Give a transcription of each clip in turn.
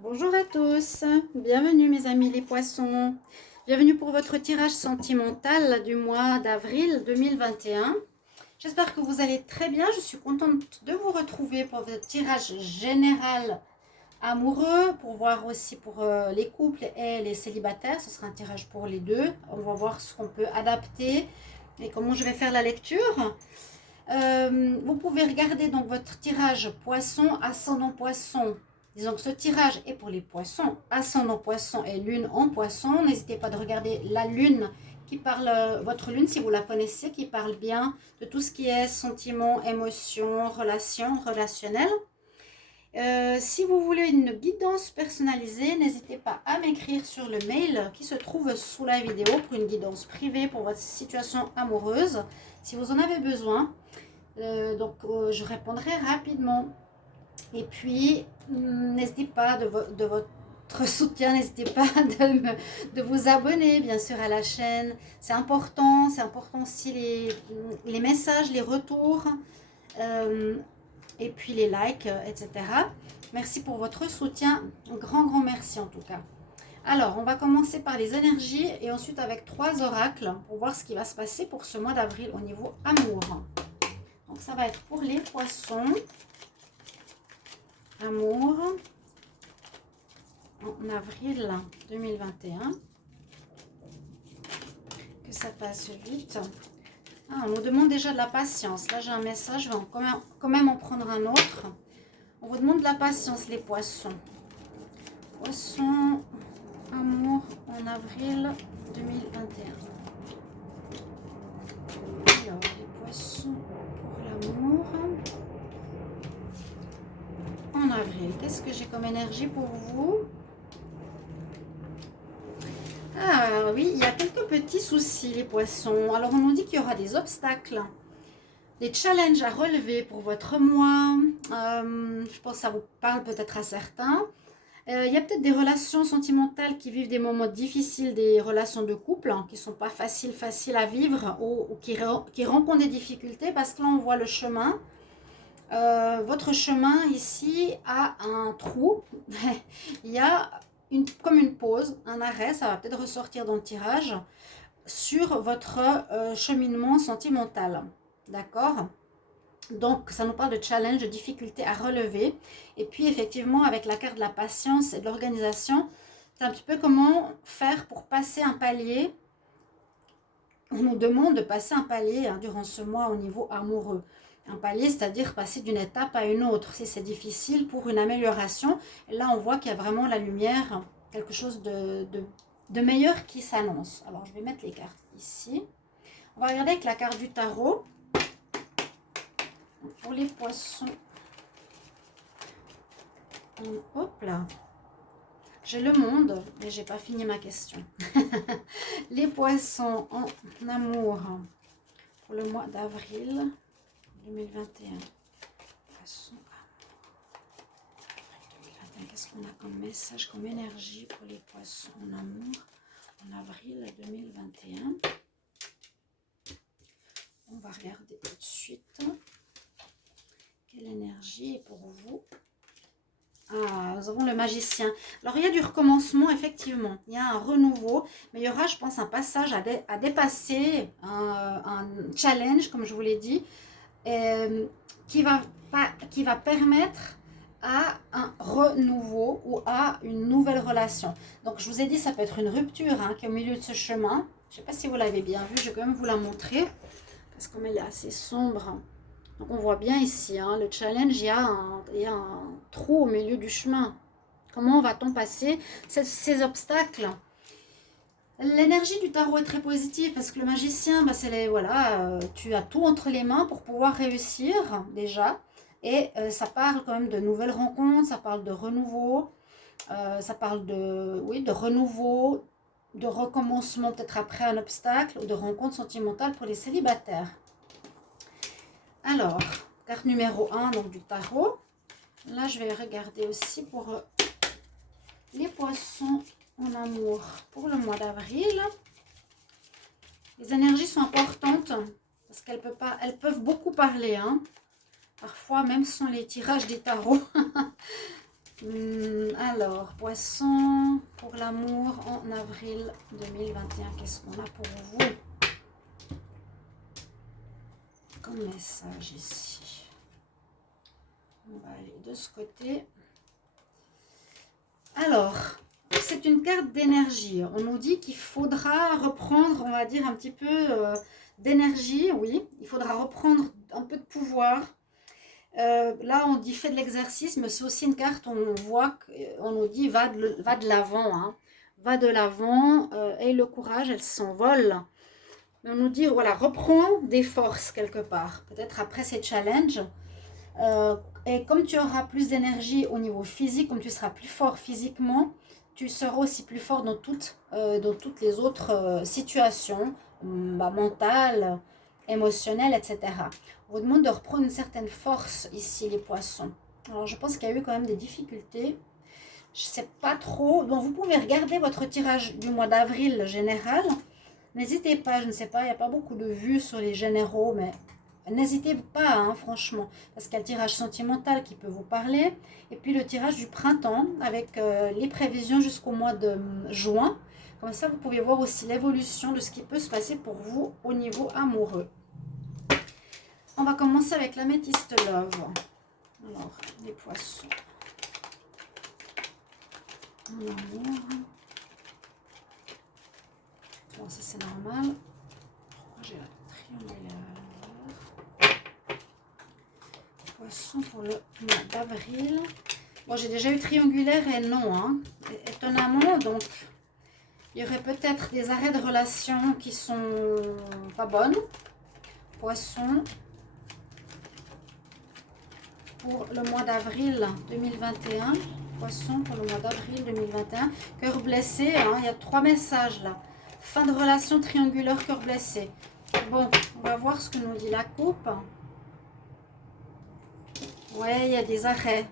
Bonjour à tous, bienvenue mes amis les poissons. Bienvenue pour votre tirage sentimental du mois d'avril 2021. J'espère que vous allez très bien, je suis contente de vous retrouver pour votre tirage général amoureux, pour voir aussi pour les couples et les célibataires. Ce sera un tirage pour les deux, on va voir ce qu'on peut adapter et comment je vais faire la lecture. Vous pouvez regarder donc votre tirage poisson, ascendant poisson. Disons que ce tirage est pour les poissons, ascendant poisson et lune en poisson. N'hésitez pas de regarder la lune qui parle, votre lune si vous la connaissez, qui parle bien de tout ce qui est sentiments, émotions, relations, relationnel. Si vous voulez une guidance personnalisée, n'hésitez pas à m'écrire sur le mail qui se trouve sous la vidéo pour une guidance privée pour votre situation amoureuse, si vous en avez besoin. Je répondrai rapidement. Et puis, n'hésitez pas de votre soutien, n'hésitez pas de vous abonner bien sûr à la chaîne. C'est important aussi les messages, les retours. Et puis les likes, etc. Merci pour votre soutien, un grand merci en tout cas. Alors, on va commencer par les énergies et ensuite avec 3 oracles pour voir ce qui va se passer pour ce mois d'avril au niveau amour. Donc, ça va être pour les poissons, amour, en avril 2021. Que ça passe vite. Ah, on nous demande déjà de la patience. Là, j'ai un message, je vais quand même en prendre un autre. On vous demande de la patience, les poissons. Poissons, amour, en avril 2021. Alors, les poissons pour l'amour. En avril, qu'est-ce que j'ai comme énergie pour vous? Ah oui, il y a quelques petits soucis, les poissons. Alors, on nous dit qu'il y aura des obstacles, des challenges à relever pour votre mois. Je pense que ça vous parle peut-être à certains. Il y a peut-être des relations sentimentales qui vivent des moments difficiles, des relations de couple qui ne sont pas faciles à vivre ou qui rencontrent des difficultés parce que là, on voit le chemin. Votre chemin ici a un trou. Il y a comme une pause, un arrêt, ça va peut-être ressortir dans le tirage, sur votre cheminement sentimental. D'accord? Donc, ça nous parle de challenge, de difficultés à relever. Et puis, effectivement, avec la carte de la patience et de l'organisation, c'est un petit peu comment faire pour passer un palier. On nous demande de passer un palier durant ce mois au niveau amoureux. Un palier, c'est-à-dire passer d'une étape à une autre. Si c'est difficile pour une amélioration, là, on voit qu'il y a vraiment la lumière, quelque chose de meilleur qui s'annonce. Alors, je vais mettre les cartes ici. On va regarder avec la carte du tarot. Pour les poissons, hop là, j'ai le monde, mais j'ai pas fini ma question. Les poissons en amour pour le mois d'avril 2021. Poissons, avril 2021. Qu'est-ce qu'on a comme message, comme énergie pour les poissons en amour en avril 2021? On va regarder tout de suite. Quelle énergie est pour vous? Ah, nous avons le magicien. Alors, il y a du recommencement, effectivement. Il y a un renouveau, mais il y aura, je pense, un passage à dépasser, un challenge, comme je vous l'ai dit, qui va permettre à un renouveau ou à une nouvelle relation. Donc, je vous ai dit, ça peut être une rupture qui est au milieu de ce chemin. Je ne sais pas si vous l'avez bien vu, je vais quand même vous la montrer, parce que comme elle est assez sombre. Donc on voit bien ici, le challenge, il y a un trou au milieu du chemin. Comment va-t-on passer ces obstacles? L'énergie du tarot est très positive parce que le magicien, voilà, tu as tout entre les mains pour pouvoir réussir déjà. Et ça parle quand même de nouvelles rencontres, ça parle de renouveau, ça parle de renouveau, de recommencement peut-être après un obstacle ou de rencontre sentimentale pour les célibataires. Alors, carte numéro 1 donc du tarot. Là, je vais regarder aussi pour les poissons en amour pour le mois d'avril. Les énergies sont importantes parce elles peuvent beaucoup parler. Parfois, même sans les tirages des tarots. Alors, poisson, pour l'amour en avril 2021, qu'est-ce qu'on a pour vous comme message ici? On va aller de ce côté. Alors, c'est une carte d'énergie. On nous dit qu'il faudra reprendre, on va dire, un petit peu d'énergie. Oui, il faudra reprendre un peu de pouvoir. Là, on dit fait de l'exercice, mais c'est aussi une carte où on voit qu'on nous dit va de l'avant. Hein. Va de l'avant, aie le courage, elle s'envole. On nous dit, voilà, reprends des forces quelque part. Peut-être après ces challenges. Et comme tu auras plus d'énergie au niveau physique, comme tu seras plus fort physiquement, tu seras aussi plus fort dans toutes les autres situations mentales, émotionnelles, etc. On vous demande de reprendre une certaine force ici, les poissons. Alors, je pense qu'il y a eu quand même des difficultés. Je ne sais pas trop. Donc, vous pouvez regarder votre tirage du mois d'avril général. N'hésitez pas, je ne sais pas, il n'y a pas beaucoup de vues sur les généraux, mais n'hésitez pas, hein, franchement, parce qu'il y a le tirage sentimental qui peut vous parler, et puis le tirage du printemps avec les prévisions jusqu'au mois de juin. Comme ça, vous pouvez voir aussi l'évolution de ce qui peut se passer pour vous au niveau amoureux. On va commencer avec l'améthyste love. Alors, les poissons. En amour. Bon, ça c'est normal. J'ai la triangulaire. Poisson pour le mois d'avril. Bon, j'ai déjà eu triangulaire et non, hein. Étonnamment, donc il y aurait peut-être des arrêts de relations qui sont pas bonnes. Poisson pour le mois d'avril 2021. Poisson pour le mois d'avril 2021. Cœur blessé, hein, il y a 3 messages là. Fin de relation triangulaire, cœur blessé. Bon, on va voir ce que nous dit la coupe. Ouais, il y a des arrêts.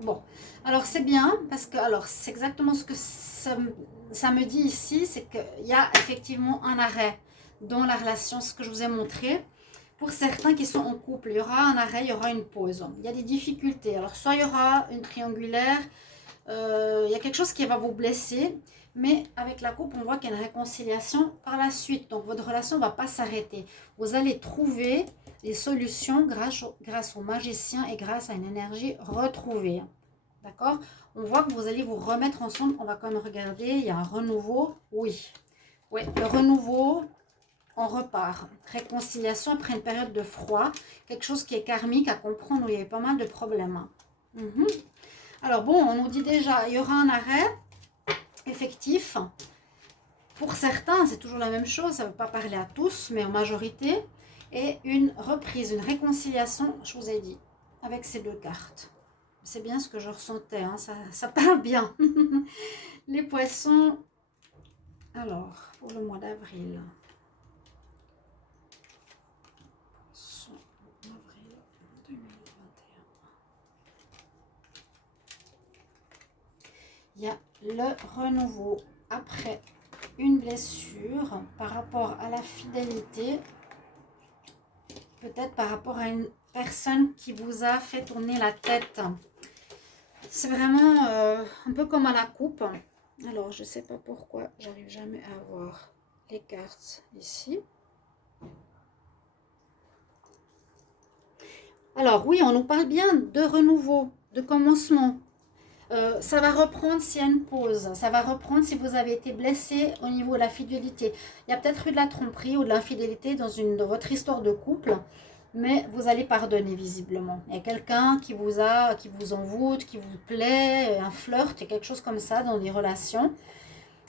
Bon, alors c'est bien parce que alors c'est exactement ce que ça me dit ici, c'est qu'il y a effectivement un arrêt dans la relation, ce que je vous ai montré. Pour certains qui sont en couple, il y aura un arrêt, il y aura une pause. Il y a des difficultés. Alors soit il y aura une triangulaire, il y a quelque chose qui va vous blesser, mais avec la coupe, on voit qu'il y a une réconciliation par la suite. Donc votre relation ne va pas s'arrêter. Vous allez trouver des solutions grâce au magicien et grâce à une énergie retrouvée. D'accord? On voit que vous allez vous remettre ensemble. On va quand même regarder. Il y a un renouveau. Oui. Oui, le renouveau, on repart. Réconciliation après une période de froid. Quelque chose qui est karmique à comprendre où il y a eu pas mal de problèmes. Alors bon, on nous dit déjà, il y aura un arrêt effectif. Pour certains, c'est toujours la même chose. Ça ne veut pas parler à tous, mais en majorité. Et une reprise, une réconciliation, je vous ai dit, avec ces 2 cartes. C'est bien ce que je ressentais, hein, ça parle bien. Les poissons, alors, pour le mois d'avril. Poissons, avril 2021. Il y a le renouveau après une blessure par rapport à la fidélité. Peut-être par rapport à une personne qui vous a fait tourner la tête. C'est vraiment un peu comme à la coupe. Alors, je ne sais pas pourquoi j'arrive jamais à voir les cartes ici. Alors, oui, on nous parle bien de renouveau, de commencement. Ça va reprendre s'il y a une pause. Ça va reprendre si vous avez été blessé au niveau de la fidélité. Il y a peut-être eu de la tromperie ou de l'infidélité dans votre histoire de couple. Mais vous allez pardonner visiblement. Il y a quelqu'un qui vous envoûte, qui vous plaît, un flirt, il y a quelque chose comme ça dans les relations.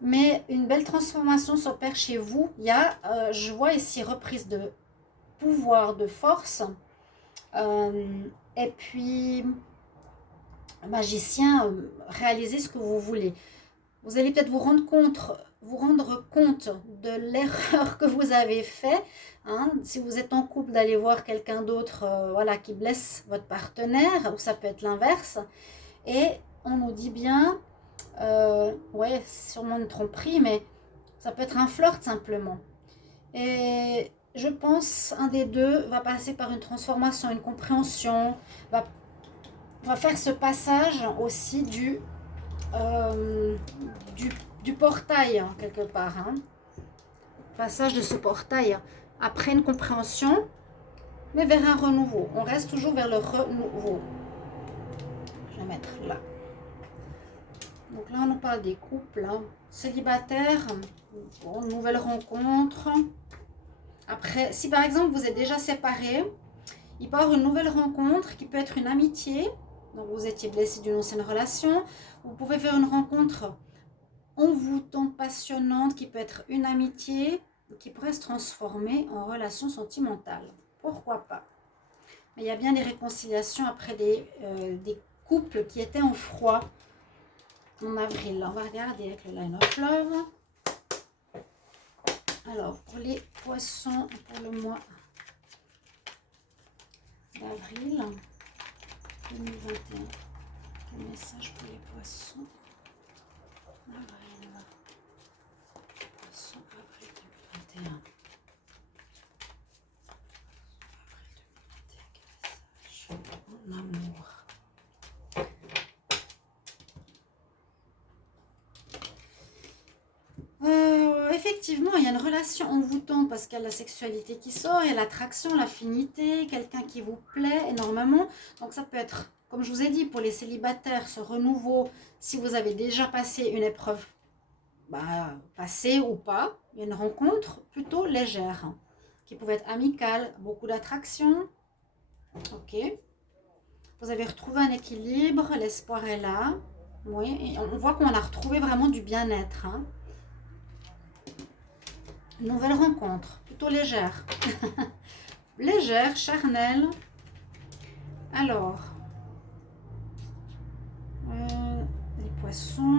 Mais une belle transformation s'opère chez vous. Il y a, je vois ici, reprise de pouvoir, de force. Et puis, magicien, réalisez ce que vous voulez. Vous allez peut-être vous rendre compte de l'erreur que vous avez fait. Hein. Si vous êtes en couple, d'aller voir quelqu'un d'autre voilà, qui blesse votre partenaire, ou ça peut être l'inverse. Et on nous dit bien, ouais, c'est sûrement une tromperie, mais ça peut être un flirt simplement. Et je pense un des deux va passer par une transformation, une compréhension, va On va faire ce passage aussi euh, du portail, hein, quelque part. Hein. Passage de ce portail après une compréhension, mais vers un renouveau. On reste toujours vers le renouveau. Je vais mettre là. Donc là, on nous parle des couples hein, célibataires, bon, nouvelle rencontre. Après, si par exemple vous êtes déjà séparés, il peut y avoir une nouvelle rencontre qui peut être une amitié. Donc vous étiez blessé d'une ancienne relation. Vous pouvez faire une rencontre envoûtante, passionnante, qui peut être une amitié, qui pourrait se transformer en relation sentimentale. Pourquoi pas? Mais il y a bien des réconciliations après des couples qui étaient en froid en avril. On va regarder avec le Line of Love. Alors, pour les poissons, pour le mois d'avril 2021, quel message pour les poissons? Avril, poissons, avril 2021. En amour. Effectivement, il y a une relation envoûtante parce qu'il y a la sexualité qui sort, il y a l'attraction, l'affinité, quelqu'un qui vous plaît énormément. Donc ça peut être, comme je vous ai dit, pour les célibataires, ce renouveau, si vous avez déjà passé une épreuve, passée ou pas, il y a une rencontre plutôt légère, hein, qui pouvait être amicale, beaucoup d'attraction. Ok. Vous avez retrouvé un équilibre, l'espoir est là. Oui, et on voit qu'on a retrouvé vraiment du bien-être. Hein. Nouvelle rencontre, plutôt légère. Légère, charnelle. Alors, les poissons,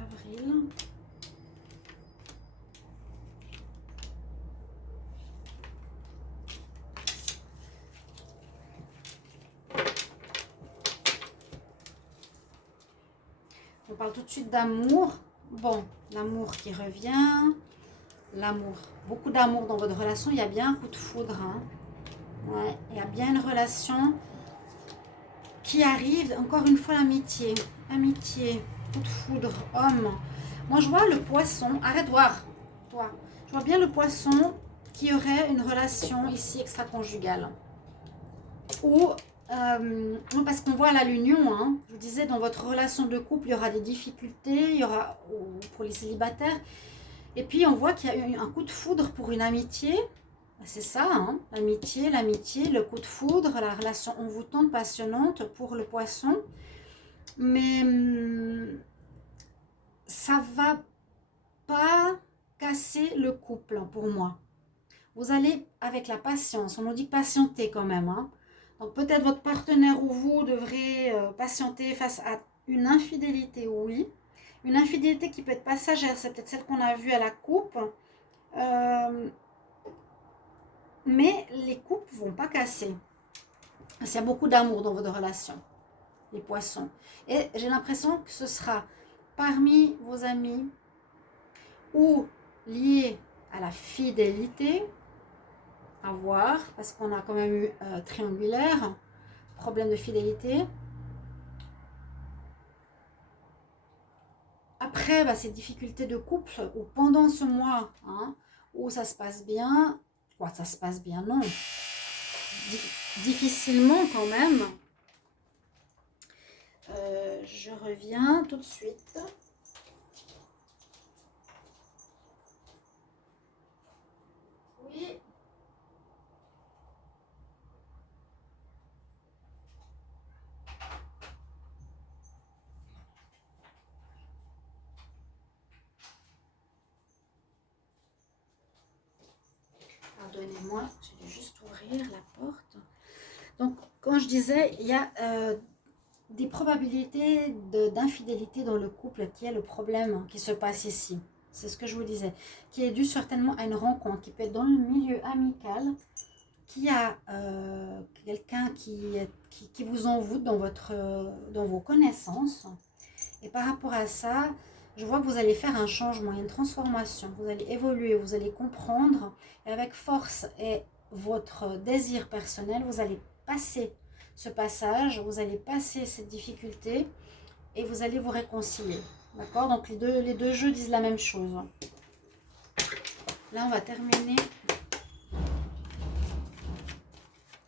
avril. On parle tout de suite d'amour. Bon, l'amour qui revient. L'amour. Beaucoup d'amour dans votre relation. Il y a bien un coup de foudre. Hein. Ouais, il y a bien une relation qui arrive. Encore une fois, l'amitié. Amitié, coup de foudre, homme. Moi, je vois le poisson. Arrête de voir. Toi. Je vois bien le poisson qui aurait une relation ici extra-conjugale. Ou parce qu'on voit là l'union, hein, je vous disais, dans votre relation de couple, il y aura des difficultés, il y aura pour les célibataires. Et puis on voit qu'il y a eu un coup de foudre pour une amitié. C'est ça, hein, l'amitié, le coup de foudre, la relation envoûtante, passionnante pour le poisson. Mais ça va pas casser le couple pour moi. Vous allez avec la patience, on nous dit patienter quand même, hein. Donc peut-être votre partenaire ou vous devrez patienter face à une infidélité, oui. Une infidélité qui peut être passagère, c'est peut-être celle qu'on a vue à la coupe. Mais les coupes ne vont pas casser. Il y a beaucoup d'amour dans votre relation, les poissons. Et j'ai l'impression que ce sera parmi vos amis ou lié à la fidélité, à voir, parce qu'on a quand même eu triangulaire, problème de fidélité. Après, ces difficultés de couple, ou pendant ce mois, hein, où ça se passe bien, ça se passe bien, non. Difficilement quand même. Je reviens tout de suite. Oui. Pardonnez-moi, je vais juste ouvrir la porte. Donc, quand je disais, il y a des probabilités d'infidélité dans le couple qui est le problème qui se passe ici. C'est ce que je vous disais. Qui est dû certainement à une rencontre qui peut être dans le milieu amical, qui a quelqu'un qui vous envoûte dans vos connaissances. Et par rapport à ça, je vois que vous allez faire un changement, une transformation. Vous allez évoluer, vous allez comprendre. Et avec force et votre désir personnel, vous allez passer ce passage, vous allez passer cette difficulté et vous allez vous réconcilier. D'accord? Donc les deux jeux disent la même chose. Là, on va terminer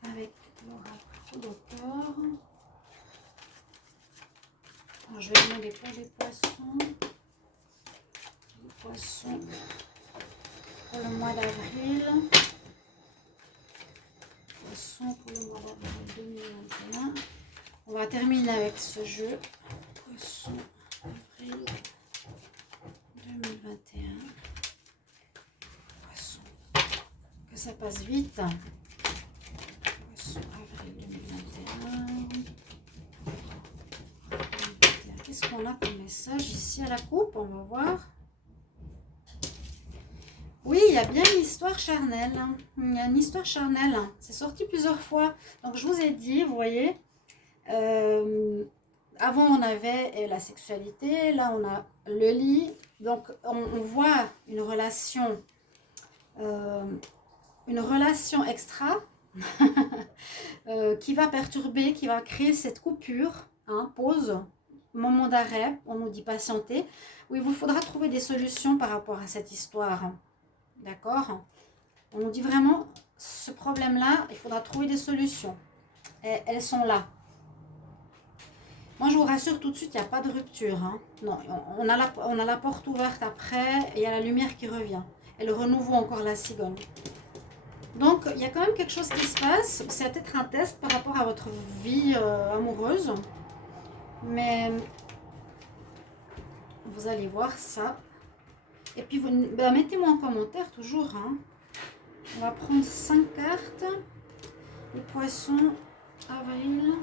avec l'oracle d'auteur. Je vais demander pour les poissons. Les poissons pour le mois d'avril. Poissons pour le mois d'avril 2021. On va terminer avec ce jeu. Poissons avril 2021. Poissons. Que ça passe vite. Poissons avril 2021. Qu'est-ce qu'on a comme message ici à la coupe? On va voir. Oui, il y a bien une histoire charnelle. Il y a une histoire charnelle. C'est sorti plusieurs fois. Donc, je vous ai dit, vous voyez, avant, on avait la sexualité. Là, on a le lit. Donc, on voit une relation extra qui va perturber, qui va créer cette coupure, hein, pause, moment d'arrêt, on nous dit patienter, où il vous faudra trouver des solutions par rapport à cette histoire. D'accord? On nous dit vraiment, ce problème-là, il faudra trouver des solutions. Et elles sont là. Moi, je vous rassure tout de suite, il n'y a pas de rupture. Hein. Non, on a la porte ouverte après, et il y a la lumière qui revient. Et le renouveau, encore la cigogne. Donc, il y a quand même quelque chose qui se passe. C'est peut-être un test par rapport à votre vie amoureuse. Mais vous allez voir ça. Et puis, mettez-moi en commentaire toujours. Hein. On va prendre 5 cartes. Les poissons, avril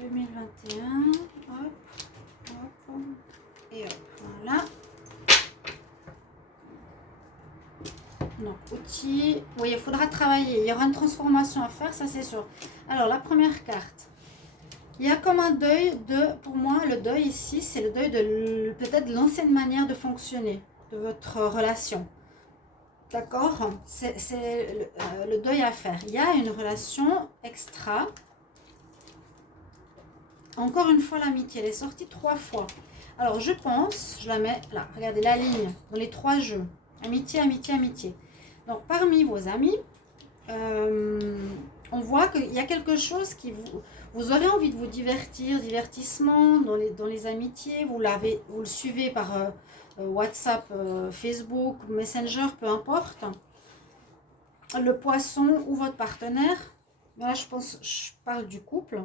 2021. Hop, hop, et hop. Voilà. Donc, outils. Oui, il faudra travailler. Il y aura une transformation à faire, ça c'est sûr. Alors, la première carte. Il y a comme un deuil de, pour moi, le deuil ici, c'est le deuil de peut-être de l'ancienne manière de fonctionner de votre relation. D'accord? C'est le deuil à faire. Il y a une relation extra. Encore une fois, l'amitié, elle est sortie 3 fois. Alors, je pense, je la mets là, regardez la ligne, dans les 3 jeux. Amitié, amitié, amitié. Donc, parmi vos amis, on voit qu'il y a quelque chose qui vous aurez envie de vous divertir, divertissement dans les amitiés, vous le suivez par WhatsApp, Facebook, Messenger, peu importe. Le poisson ou votre partenaire, là je parle du couple.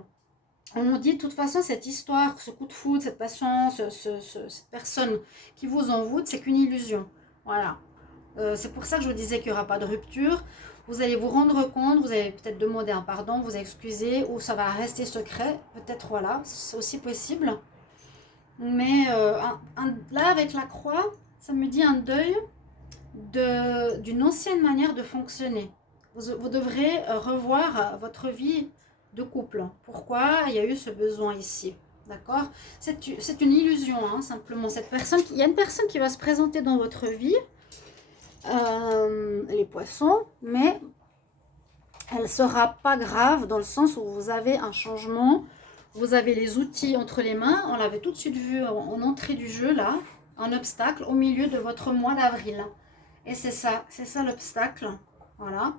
On nous dit de toute façon cette histoire, ce coup de foudre, cette passion, cette personne qui vous envoûte, c'est qu'une illusion. Voilà. C'est pour ça que je vous disais qu'il n'y aura pas de rupture. Vous allez vous rendre compte, vous allez peut-être demander un pardon, vous excuser, ou ça va rester secret. Peut-être, voilà, c'est aussi possible. Mais là, avec la croix, ça me dit un deuil d'une ancienne manière de fonctionner. Vous devrez revoir votre vie de couple. Pourquoi il y a eu ce besoin ici? D'accord? C'est une illusion, hein, simplement. Il y a une personne qui va se présenter dans votre vie, les poissons, mais elle ne sera pas grave dans le sens où vous avez un changement, vous avez les outils entre les mains. On l'avait tout de suite vu en entrée du jeu, là, un obstacle au milieu de votre mois d'avril. Et c'est ça l'obstacle, voilà,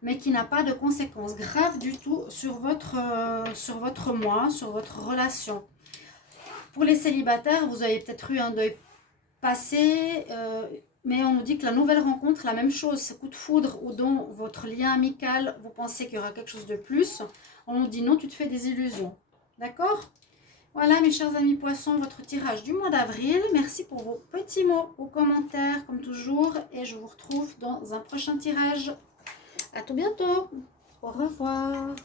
mais qui n'a pas de conséquences graves du tout sur votre mois, sur votre relation. Pour les célibataires, vous avez peut-être eu un deuil passé, mais on nous dit que la nouvelle rencontre, la même chose, ce coup de foudre ou dans votre lien amical, vous pensez qu'il y aura quelque chose de plus. On nous dit non, tu te fais des illusions. D'accord? Voilà mes chers amis poissons, votre tirage du mois d'avril. Merci pour vos petits mots, vos commentaires comme toujours. Et je vous retrouve dans un prochain tirage. À tout bientôt. Au revoir.